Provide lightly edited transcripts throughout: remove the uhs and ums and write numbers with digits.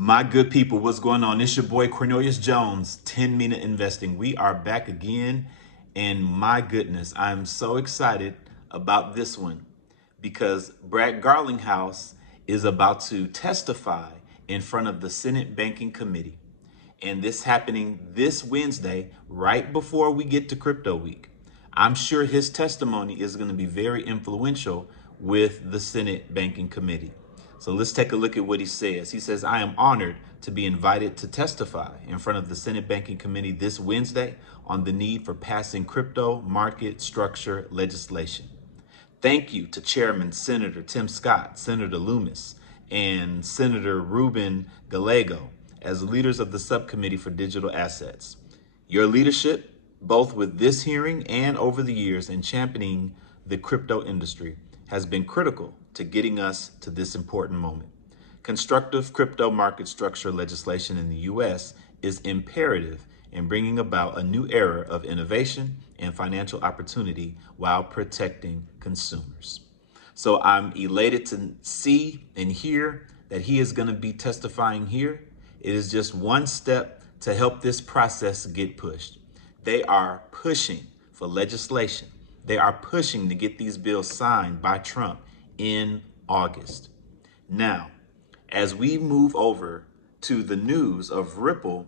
My good people, what's going on? It's your boy Cornelius Jones, 10-Minute Investing. We are back again, and my goodness, I'm so excited about this one because Brad Garlinghouse is about to testify in front of the Senate Banking Committee. And this happening this Wednesday, right before we get to Crypto Week. I'm sure his testimony is going to be very influential with the Senate Banking Committee. So let's take a look at what he says. He says, I am honored to be invited to testify in front of the Senate Banking Committee this Wednesday on the need for passing crypto market structure legislation. Thank you to Chairman Senator Tim Scott, Senator Loomis, and Senator Ruben Gallego as leaders of the Subcommittee for Digital Assets. Your leadership, both with this hearing and over the years in championing the crypto industry, has been critical to getting us to this important moment. Constructive crypto market structure legislation in the U.S. is imperative in bringing about a new era of innovation and financial opportunity while protecting consumers. So I'm elated to see and hear that he is going to be testifying here. It is just one step to help this process get pushed. They are pushing for legislation. They are pushing to get these bills signed by Trump in August. Now, as we move over to the news of Ripple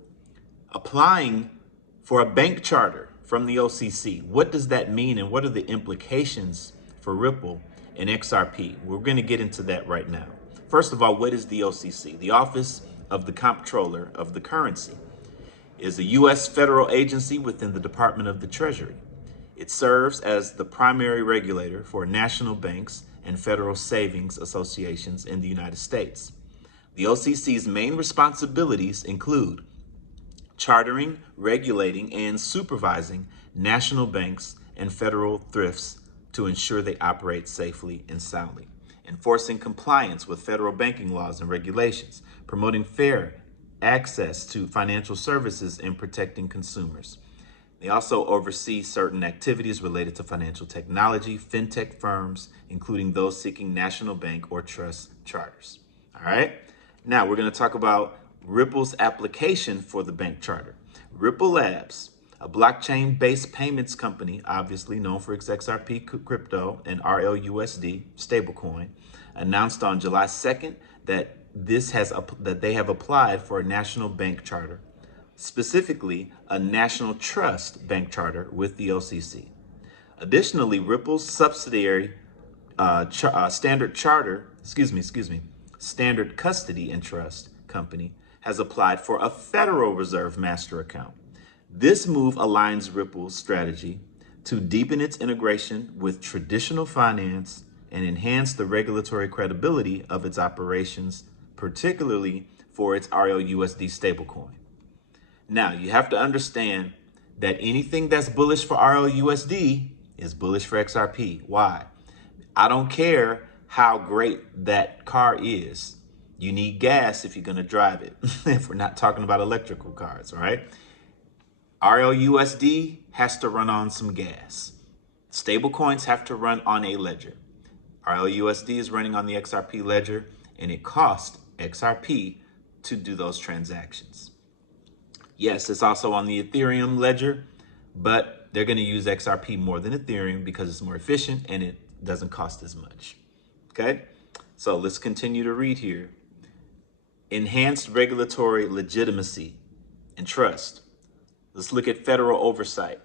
applying for a bank charter from the OCC, what does that mean and what are the implications for Ripple and XRP? We're going to get into that right now. First of all, what is the OCC? The Office of the Comptroller of the Currency is a U.S. federal agency within the Department of the Treasury. It serves as the primary regulator for national banks and federal savings associations in the United States. The OCC's main responsibilities include chartering, regulating, and supervising national banks and federal thrifts to ensure they operate safely and soundly, enforcing compliance with federal banking laws and regulations, promoting fair access to financial services, and protecting consumers. They also oversee certain activities related to financial technology, fintech firms, including those seeking national bank or trust charters. All right. Now we're going to talk about Ripple's application for the bank charter. Ripple Labs, a blockchain-based payments company, obviously known for its XRP crypto and RLUSD stablecoin, announced on July 2nd that they have applied for a national bank charter, specifically a national trust bank charter with the OCC. Additionally, Ripple's subsidiary Standard Custody and Trust Company has applied for a Federal Reserve master account. This move aligns Ripple's strategy to deepen its integration with traditional finance and enhance the regulatory credibility of its operations, particularly for its RLUSD stablecoin. Now, you have to understand that anything that's bullish for RLUSD is bullish for XRP. Why? I don't care how great that car is. You need gas if you're going to drive it, if we're not talking about electrical cars, right? RLUSD has to run on some gas. Stablecoins have to run on a ledger. RLUSD is running on the XRP ledger, and it costs XRP to do those transactions. Yes, it's also on the Ethereum ledger, but they're going to use XRP more than Ethereum because it's more efficient and it doesn't cost as much. Okay, so let's continue to read here. Enhanced regulatory legitimacy and trust. Let's look at federal oversight.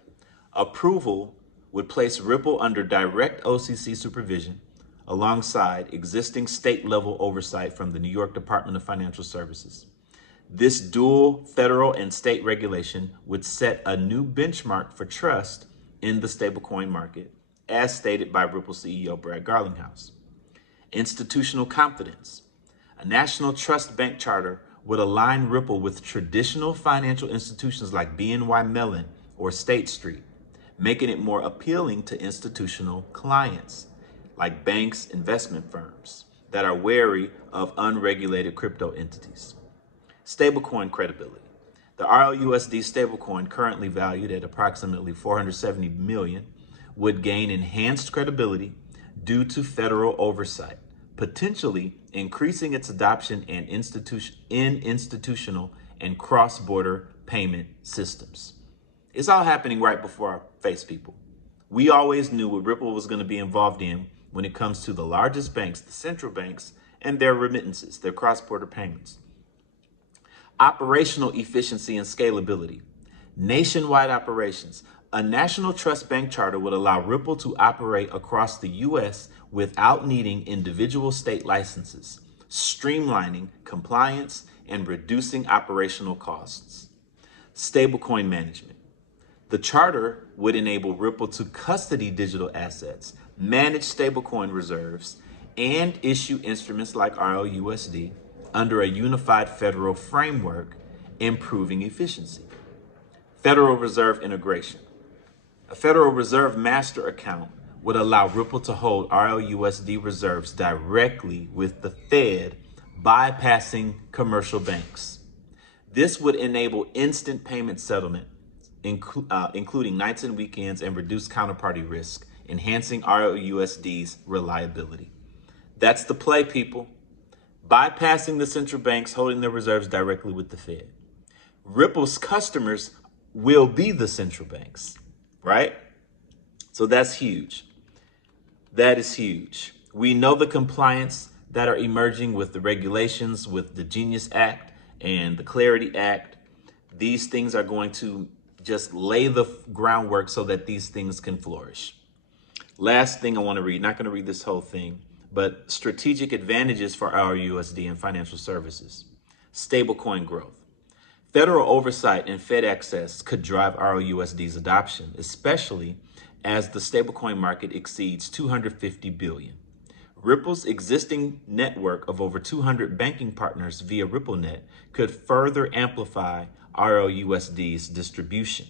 Approval would place Ripple under direct OCC supervision alongside existing state-level oversight from the New York Department of Financial Services. This dual federal and state regulation would set a new benchmark for trust in the stablecoin market, as stated by Ripple CEO Brad Garlinghouse. Institutional confidence. A national trust bank charter would align Ripple with traditional financial institutions like BNY Mellon or State Street, making it more appealing to institutional clients like banks, investment firms that are wary of unregulated crypto entities. Stablecoin credibility. The RLUSD stablecoin, currently valued at approximately $470 million, would gain enhanced credibility due to federal oversight, potentially increasing its adoption in institutional and cross-border payment systems. It's all happening right before our face, people. We always knew what Ripple was going to be involved in when it comes to the largest banks, the central banks, and their remittances, their cross-border payments. Operational efficiency and scalability. Nationwide operations. A national trust bank charter would allow Ripple to operate across the U.S. without needing individual state licenses, streamlining compliance and reducing operational costs. Stablecoin management. The charter would enable Ripple to custody digital assets, manage stablecoin reserves, and issue instruments like RLUSD under a unified federal framework, improving efficiency. Federal Reserve integration. A Federal Reserve master account would allow Ripple to hold RLUSD reserves directly with the Fed, bypassing commercial banks. This would enable instant payment settlement, including nights and weekends, and reduce counterparty risk, enhancing RLUSD's reliability. That's the play, people. Bypassing the central banks, holding their reserves directly with the Fed. Ripple's customers will be the central banks, right? So that's huge. That is huge. We know the compliance that are emerging with the regulations, with the Genius Act and the Clarity Act. These things are going to just lay the groundwork so that these things can flourish. Last thing I want to read, not going to read this whole thing, but strategic advantages for RLUSD and financial services. Stablecoin growth. Federal oversight and Fed access could drive RLUSD's adoption, especially as the stablecoin market exceeds $250 billion. Ripple's existing network of over 200 banking partners via RippleNet could further amplify RLUSD's distribution.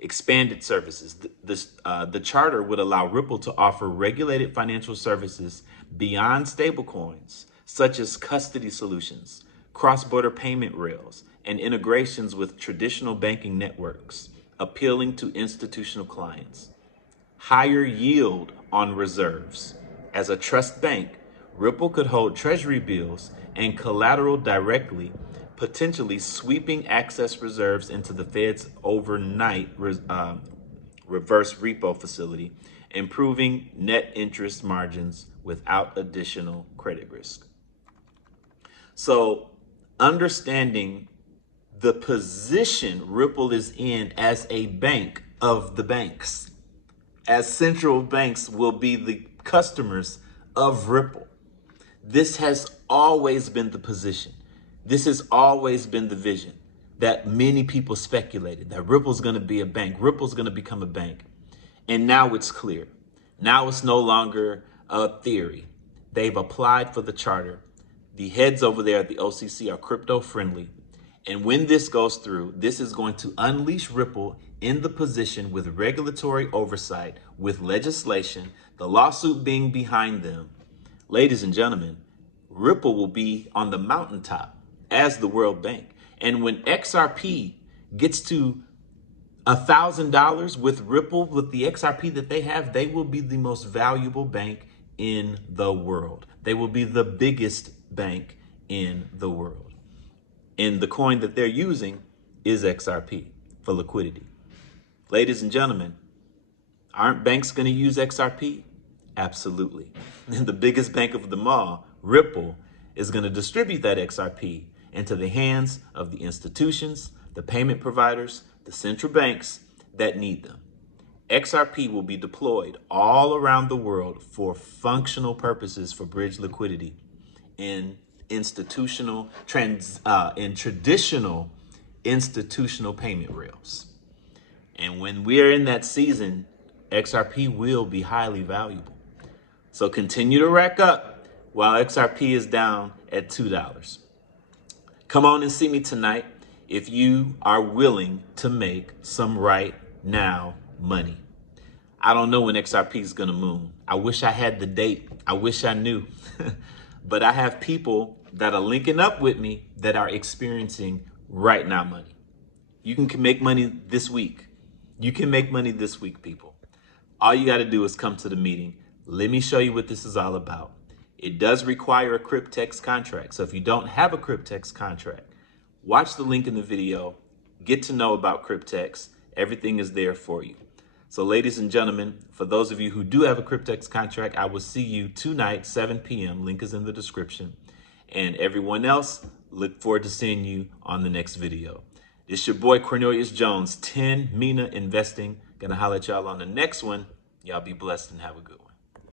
Expanded services. The charter would allow Ripple to offer regulated financial services beyond stablecoins, such as custody solutions, cross-border payment rails, and integrations with traditional banking networks, appealing to institutional clients. Higher yield on reserves. As a trust bank, Ripple could hold treasury bills and collateral directly, potentially sweeping access reserves into the Fed's overnight reverse repo facility, improving net interest margins without additional credit risk. So, understanding the position Ripple is in as a bank of the banks, as central banks will be the customers of Ripple. This has always been the position. This has always been the vision that many people speculated, that Ripple's going to be a bank. Ripple's going to become a bank. And now it's clear. Now it's no longer a theory. They've applied for the charter. The heads over there at the OCC are crypto friendly. And when this goes through, this is going to unleash Ripple in the position with regulatory oversight, with legislation, the lawsuit being behind them. Ladies and gentlemen, Ripple will be on the mountaintop as the World Bank. And when XRP gets to $1,000 with Ripple, with the XRP that they have, they will be the most valuable bank in the world. They will be the biggest bank in the world. And the coin that they're using is XRP for liquidity. Ladies and gentlemen, aren't banks going to use XRP? Absolutely. And the biggest bank of them all, Ripple, is going to distribute that XRP into the hands of the institutions, the payment providers, the central banks that need them. XRP will be deployed all around the world for functional purposes for bridge liquidity in traditional institutional payment rails. And when we're in that season, XRP will be highly valuable. So continue to rack up while XRP is down at $2. Come on and see me tonight if you are willing to make some right now money. I don't know when XRP is going to moon. I wish I had the date. I wish I knew. But I have people that are linking up with me that are experiencing right now money. You can make money this week. You can make money this week, people. All you got to do is come to the meeting. Let me show you what this is all about. It does require a Cryptex contract. So if you don't have a Cryptex contract, watch the link in the video, get to know about Cryptex. Everything is there for you. So ladies and gentlemen, for those of you who do have a Cryptex contract, I will see you tonight, 7 p.m. Link is in the description. And everyone else, look forward to seeing you on the next video. It's your boy Cornelius Jones, 10 Mina Investing. Gonna holler at y'all on the next one. Y'all be blessed and have a good one.